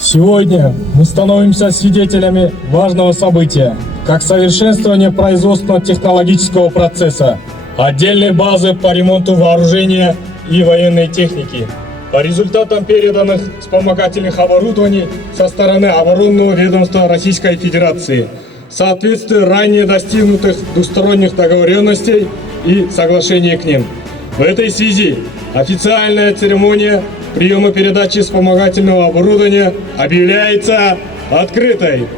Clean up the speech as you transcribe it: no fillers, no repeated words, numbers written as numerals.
Сегодня мы становимся свидетелями важного события, как совершенствование производственно-технологического процесса, отдельной базы по ремонту вооружения и военной техники. По результатам переданных вспомогательных оборудований со стороны оборонного ведомства Российской Федерации, в соответствии ранее достигнутых двусторонних договоренностей и соглашений к ним. В этой связи официальная церемония приема передачи вспомогательного оборудования объявляется открытой.